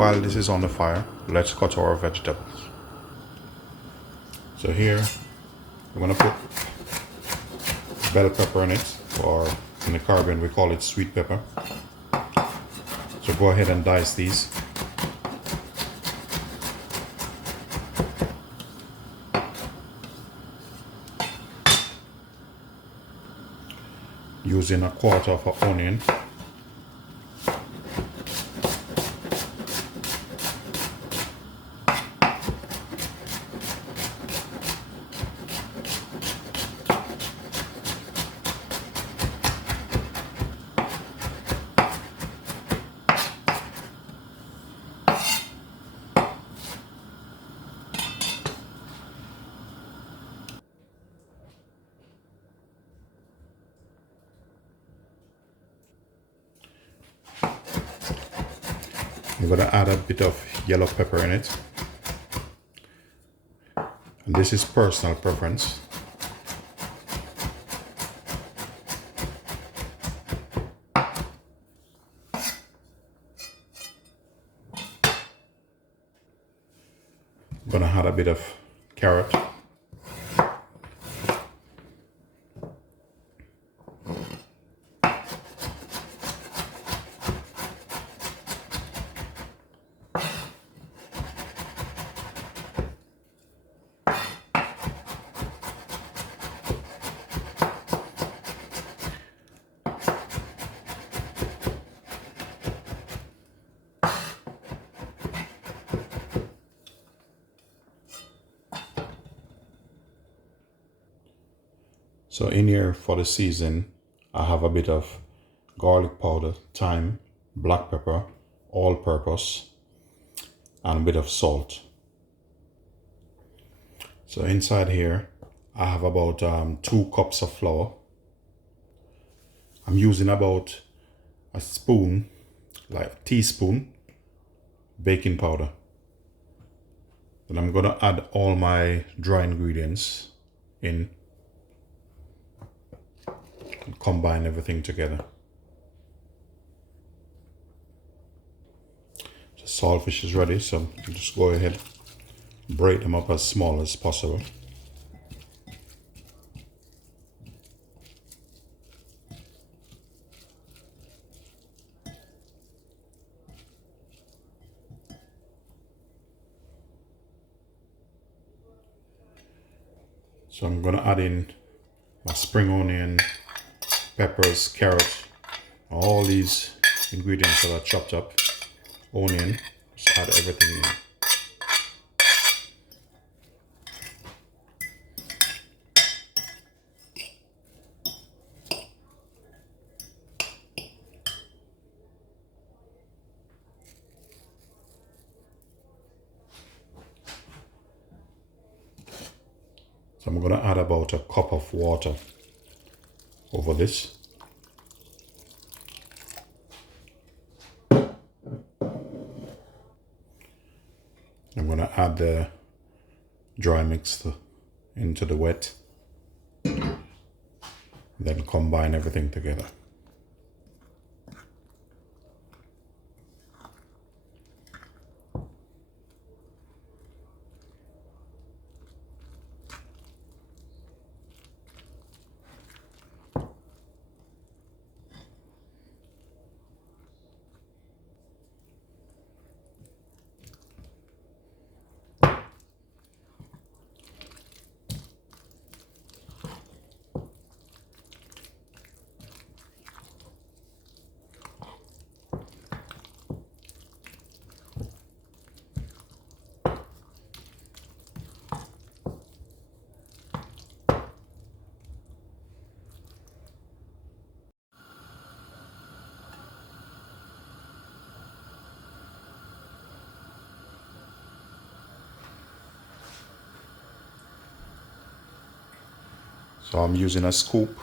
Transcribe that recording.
while this is on the fire, let's cut our vegetables. So here, I'm gonna put bell pepper in it, or in the Caribbean we call it sweet pepper. So go ahead and dice these. Using a quarter of an onion. I'm going to add a bit of yellow pepper in it. And this is personal preference. I'm going to add a bit of carrot. So in here for the season, I have a bit of garlic powder, thyme, black pepper, all-purpose, and a bit of salt. So inside here, I have about 2 cups of flour. I'm using about a spoon, like a teaspoon, baking powder. Then I'm gonna add all my dry ingredients in. Combine everything together. The saltfish is ready, so you just go ahead, break them up as small as possible. So I'm gonna add in my spring onion, peppers, carrot, all these ingredients that are chopped up, onion, just add everything in. So I'm going to add about a cup of water over this. I'm going to add the dry mix into the wet, then combine everything together. So I'm using a scoop